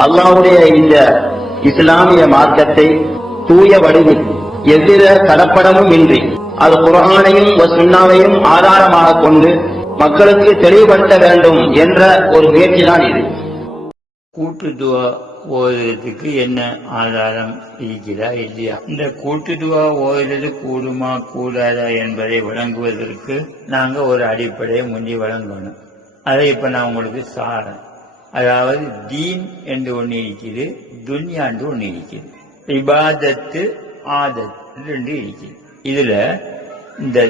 அல்லாவுடைய இந்த இஸ்லாமிய மார்க்கத்தை தூய வடிவில் எவ்வித கடப்படமும் இன்றி அது குரானையும் சுண்ணாவையும் ஆதாரமாக கொண்டு மக்களுக்கு தெளிவுபடுத்த வேண்டும் என்ற ஒரு முயற்சிதான் இது. கூட்டு துவா ஓதுறதுக்கு என்ன ஆதாரம் இருக்கிறதா இல்லையா? இந்த கூட்டுதுவா ஓதுறது கூடுமா கூடாதா என்பதை வழங்குவதற்கு நாங்க ஒரு அடிப்படையை முந்தி வழங்கணும். அதை இப்ப நான் உங்களுக்கு சாரேன் அதாவது தீன் என்று ஒன்று இருக்குது துனியா என்று ஒன்று இருக்குது இபாதத்து ஆதத் ரெண்டு இருக்குது இதுல இந்த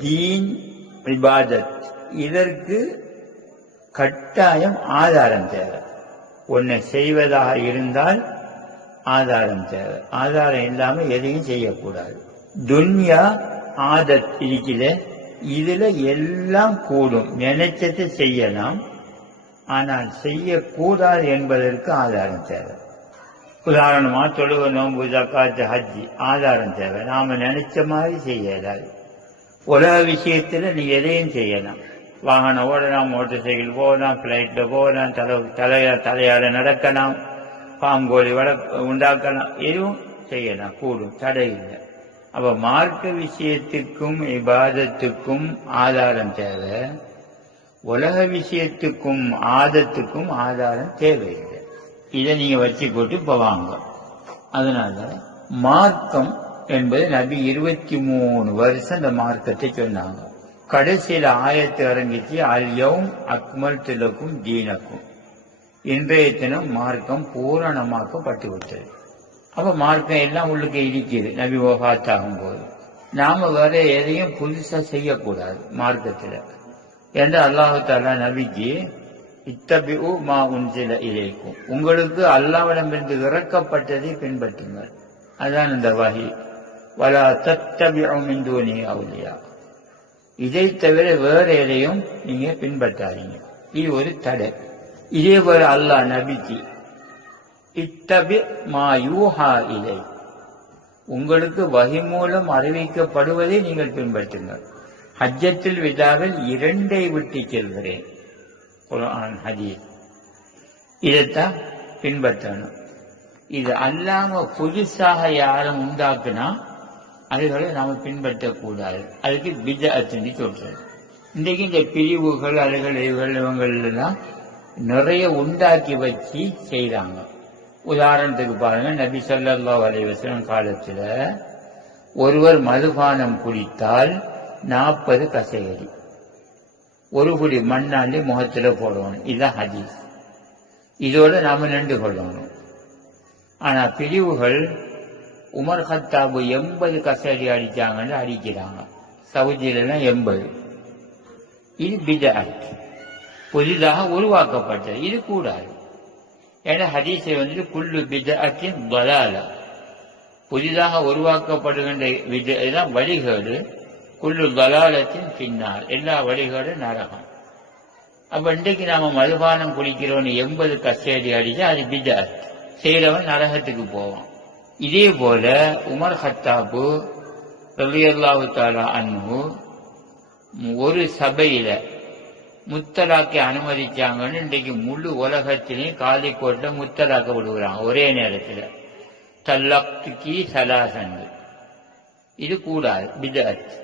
தீன் இபாதத் இதற்கு கட்டாயம் ஆதாரம் தேவை. ஒன்னை செய்வதாக இருந்தால் ஆதாரம் தேவை. ஆதாரம் இல்லாமல் எதையும் செய்யக்கூடாது. துன்யா ஆதத் இருக்கிற இதுல எல்லாம் கூடும். நினைச்சதை செய்யலாம். ஆனால் செய்யக்கூடாது என்பதற்கு ஆதாரம் தேவை. உதாரணமாக தொழுக நோன்பு ஜக்காத்து ஹஜ்ஜி ஆதாரம் தேவை. நாம நினைச்ச மாதிரி செய்யலாது உலக விஷயத்தில் நீ எதையும் செய்யலாம். வாகனம் ஓடலாம் மோட்டர் சைக்கிள் போகலாம் ஃப்ளைட்டில் போகலாம் தலை தலைய தலையாட நடக்கலாம் பாம்போலி வள உண்டாக்கலாம். எதுவும் செய்யலாம். கூடும். தடை இல்லை. அப்போ மார்க்க விஷயத்துக்கும் இபாதத்துக்கும் ஆதாரம் தேவை. உலக விஷயத்துக்கும் ஆதத்துக்கும் ஆதாரம் தேவையில்லை. இதை நீங்க வச்சு போட்டு இப்ப வாங்க. அதனால மார்க்கம் என்பது நபி இருபத்தி மூணு வருஷம் இந்த மார்க்கத்தை சொன்னாங்க. கடைசியில் ஆயத்து இறங்கிச்சு அல்யவும் அக்மல் திலக்கும் தீனக்கும். இன்றைய தினம் மார்க்கம் பூரணமாக்கப்பட்டு விட்டது. அப்ப மார்க்கம் எல்லாம் உள்ளுக்கு இடிக்குது நபி ஓகாத்தாகும் போது நாம வேற எதையும் புதுசா செய்யக்கூடாது மார்க்கத்தில். என்று அல்லாஹு தாலா நபிக்கு இத்தபிஉ மா உன்சில இலைக்கும். உங்களுக்கு அல்லாவிடமிருந்து இறக்கப்பட்டதை பின்பற்றுங்கள். அதுதான் இந்த வகை. வலா தத்தபிஉ மின் அவுலியா. இதை தவிர வேற எதையும் நீங்க பின்பற்றாதீங்க. இது ஒரு தடை. இதே போல அல்லாஹ் நபிக்கு இத்தபி மா யூஹா இலை உங்களுக்கு வகை மூலம் அறிவிக்கப்படுவதை நீங்கள் பின்பற்றுங்கள். ஹஜ்ஜத்தில் விதாவில் இரண்டை விட்டு செல்கிறேன். குர்ஆன் ஹதீஸ். இதைத்தான் பின்பற்றணும். இது அல்லாம புதுசாக யாரும் உண்டாக்குனா அதுகளை நாம பின்பற்றக்கூடாது. அதுக்கு பிஜஅத்துன்னு சொல்றது. இன்றைக்கு இந்த பிரிவுகள் அதுகள் இவர்கள் இவங்கள்லாம் நிறைய உண்டாக்கி வச்சு செய்கிறாங்க உதாரணத்துக்கு பாருங்க நபி ஸல்லல்லாஹு அலைஹி காலத்தில் ஒருவர் மதுபானம் குடித்தால் நாற்பது கசையடி ஒரு குடி மண்ணாண்டி முகத்தில் போடணும். இதுதான் ஹதீஸ். இதோடு நாம் நின்று கொள்ளணும். ஆனால் பிரிவுகள் உமர் ஹத்தாபு எண்பது கசடி அடித்தாங்கன்னு அடிக்கிறாங்க. சவுதியிலலாம் எண்பது. இது பிஜாத் புதிதாக உருவாக்கப்பட்டது. இது கூடாது. ஏன்னா ஹதீஸை வந்துட்டு குல்லு பிஜாத்தின் பலால புதிதாக உருவாக்கப்படுகின்ற விஜ வழிகேடு. குல்லு தலாலத்தின் பின்னால். எல்லா வழிகளும் நரகம். அப்ப இன்றைக்கு நாம மதுபானம் குடிக்கிறோன்னு எண்பது கஸ்டடி அடிச்சா அது பிஜா செய்யறவன் நரகத்துக்கு போவான். இதே போல உமர் ஹத்தாபு ரவியல்லாஹு தாலா அன்பு ஒரு சபையில முத்தலாக்கை அனுமதிச்சாங்கன்னு இன்றைக்கு முழு உலகத்திலையும் காலிக்கோட்டில் முத்தலாக்க விடுகிறாங்க ஒரே நேரத்தில். தல்லக்துக்கி சலாசந்து இது கூடாது பிதத்.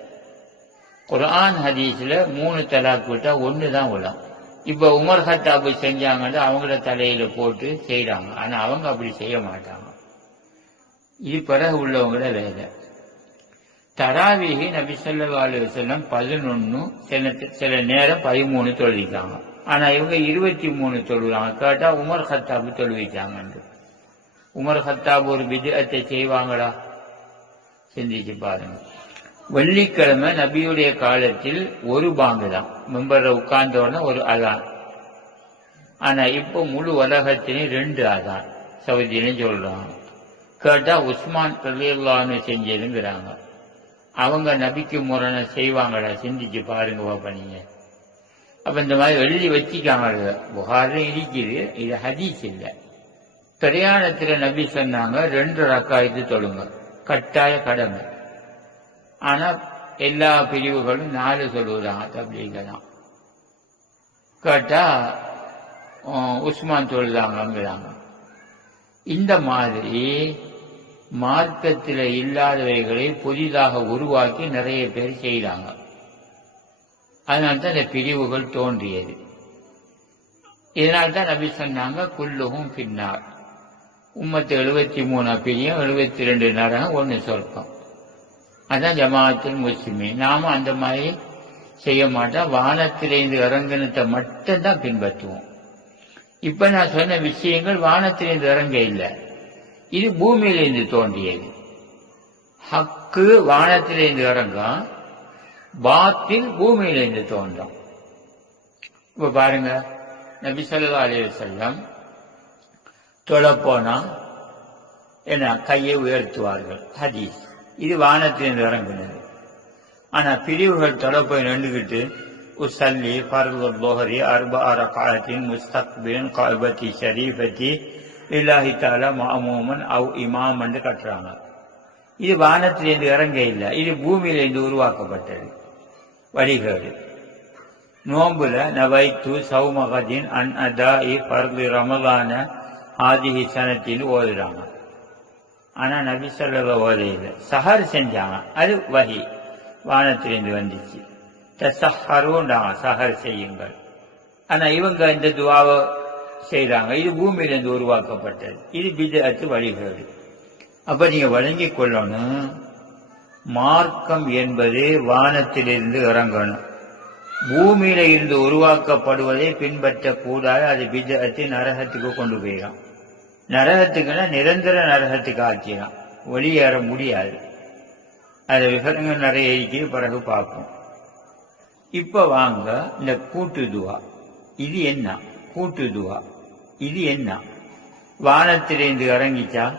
குரான் ஹதீஸ்ல மூணு தலாக் விட்டா ஒன்று தான் விடும் இப்போ உமர் ஹத்தாபு செஞ்சாங்கன்னு அவங்கள தலையில போட்டு செய்கிறாங்க ஆனால் அவங்க அப்படி செய்ய மாட்டாங்க. இது பிறகு உள்ளவங்கள வேலை. தராவிகி நபி ஸல்லல்லாஹு செல்லம் பதினொன்று சில சில நேரம் பதிமூணு தொழுதிக்காங்க ஆனால் இவங்க இருபத்தி மூணு தொழுவாங்க கேட்டால் உமர் ஹத்தாபு தொழுவிச்சாங்க உமர் ஹத்தாப் ஒரு விஜயத்தை செய்வாங்களா? சிந்திச்சு பாருங்க. வெள்ளிக்கிழமை நபியுடைய காலத்தில் ஒரு பாங்கு தான் மெம்பர்ல உட்கார்ந்த உடனே ஒரு அதான். ஆனா இப்போ முழு உலகத்திலையும் ரெண்டு அதான். சவுதியிலையும் சொல்றாங்க கேட்டா உஸ்மான் ரலியல்லாஹு செஞ்சதுங்கிறாங்க. அவங்க நபிக்கு முரணை செய்வாங்களா? சிந்திச்சு பாருங்க பாப்பா நீங்க அப்ப இந்த மாதிரி எழுதி வச்சுக்காங்க. புகாரில் இருக்குது இது ஹதீஸ் இல்லை. பிரயாணத்துல நபி சொன்னாங்க ரெண்டு ரக்காயத்து தொழுங்க. கட்டாய கடமை. ஆனா எல்லா பிரிவுகளும் நாலு சொல்லுவதாக தப்லீக தான் கேட்டா உஸ்மான் சொல்லுதாங்கிறாங்க இந்த மாதிரி மார்க்கத்தில் இல்லாதவைகளை புதிதாக உருவாக்கி நிறைய பேர் செய்கிறாங்க அதனால்தான் இந்த பிரிவுகள் தோன்றியது. இதனால்தான் நபி சொன்னாங்க குல்லுகும் பின்னார் உம்மத்து எழுபத்தி மூணு பிரியம் எழுபத்தி ரெண்டு நரகம் ஒன்று சொர்க்கம். அதுதான் ஜமாத்தில் முஸ்லிமே. நாம அந்த மாதிரி செய்ய மாட்டோம். வானத்திலிருந்து இறங்கினத்தை மட்டும்தான் பின்பற்றுவோம். இப்ப நான் சொன்ன விஷயங்கள் வானத்திலிருந்து இறங்க இல்லை. இது பூமியிலிருந்து தோன்றியது. ஹக்கு வானத்திலிருந்து இறங்கும் பாத்தில் பூமியிலிருந்து தோன்றும் இப்ப பாருங்க நபி சொல்லா அலைய செல்லம் தொழப்போனா என்ன கையை உயர்த்துவார்கள். ஹதீஸ். இது வானத்திலிருந்து இறங்குனது. ஆனா பிரிவுகள் தொலைப்போய் நின்றுகிட்டு உசல்லி ஃபர்து லோஹரி அர்பா காலத்தின் முஸ்தக்பின் கல்பத்தி ஷரீஃபத்தி இல்லாஹி தாலா மாமூமன் அவ் இமாம் என்று கட்டுறாங்க. இது வானத்திலிருந்து இறங்க இல்லை. இது பூமியிலிருந்து உருவாக்கப்பட்டது. வழிகேடு. நோம்புல நவைத்து சௌமகதின் அன் அதா இ ஃபர்து ரமலான ஆதிஹி சனத்தில் ஓதுறாங்க. ஆனால் நபி சொல்லல ஓதையில் சஹர் செஞ்சாங்க. அது வகி. வானத்திலிருந்து வந்துச்சு. தசஹருன்றாங்க. சஹர் செய்யுங்கள். ஆனால் இவங்க இந்த துவாவை செய்கிறாங்க இது பூமியிலிருந்து உருவாக்கப்பட்டது. இது பிதத்து வழிகேடு. அப்ப நீங்க வழங்கி கொள்ளணும். மார்க்கம் என்பது வானத்திலிருந்து இறங்கணும். பூமியில இருந்து உருவாக்கப்படுவதை பின்பற்றக்கூடாது. அது பிதஅத்து நரகத்துக்கு கொண்டு போயிடும். நரகத்துக்குன்னா நிரந்தர நரகத்துக்கு ஆக்கிடலாம் வெளியேற முடியாது. அது விவரங்கள் நிறைய இருக்கு பிறகு பார்ப்போம். இப்போ வாங்க இந்த கூட்டு துவா. இது என்ன? கூட்டு துவா. இது என்ன? வானத்திலிருந்து இறங்கிச்சா?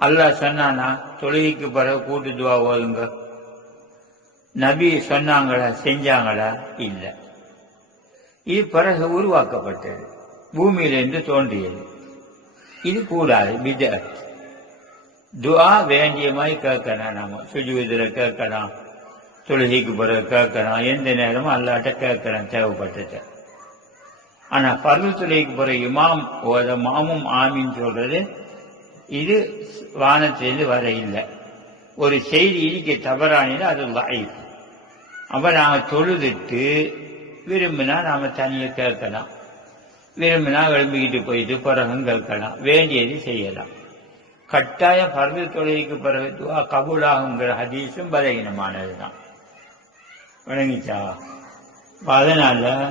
அல்லாஹ் சொன்னானா தொழுகைக்கு பிறகு கூட்டு துவா ஓதுங்க. நபி சொன்னாங்களா செஞ்சாங்களா? இல்லை. இது பிறகு உருவாக்கப்பட்டது. பூமியிலிருந்து தோன்றியது. இது கூடாது பிதஅத் துவா வேண்டியமாய் மாதிரி கேட்கணும் நாம. சுஜூதுல கேட்கலாம் தொழுகைக்கு பிறகு கேட்கலாம் எந்த நேரமும் அல்லாட்ட கேட்கலாம் தேவைப்பட்டது ஆனால் பருவ தொழுகைக்கு பிறகு இமாம் ஓத மாமும் ஆமின்னு சொல்றது இது வானத்திலிருந்து வர இல்லை. ஒரு செய்தி இடிக்க தவறானது அது வாய்ப்பு அப்போ நாம தொழுதுட்டு விரும்பினா நாம் தனியாக கேட்கலாம். விரும்பினா விரும்பிக்கிட்டு போயிட்டு பிறகும் கேட்கலாம் வேண்டியது செய்யலாம். கட்டாயம் பரது தொழுகைக்கு பிறகு துவா கபூலாகுங்கிற ஹதீஸும் பலகீனமானதுதான். விளங்கிச்சா? அதனால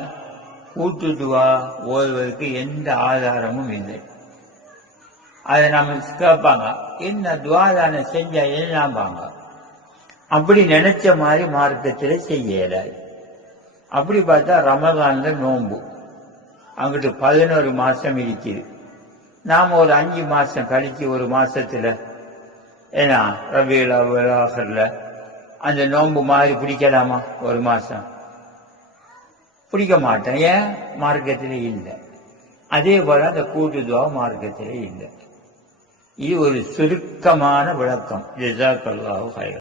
கூட்டு துவா ஓதுவதற்கு எந்த ஆதாரமும் இல்லை. அதை நம்ம கேட்பாங்க. என்ன துவா தானே செஞ்சா என்னம்பாங்க அப்படி நினைச்ச மாதிரி மார்க்கத்தில் செய்யலை. அப்படி பார்த்தா ரமதான்ல நோன்பு. அங்கிட்டு பதினோரு மாதம் இருக்குது. நாம் ஒரு அஞ்சு மாதம் கழித்து ஒரு மாதத்தில் ஏன்னா ரபியுல் அந்த நோன்பு மாதிரி பிடிக்கலாமா? ஒரு மாதம் பிடிக்க மாட்டேன். ஏன்? மார்க்கத்தில் இல்லை. அதே போல் அந்த கூட்டுதுவா மார்க்கத்தில் இல்லை. இது ஒரு சுருக்கமான விளக்கம். ஜிசாக்கல்லாஹு ஹைரன்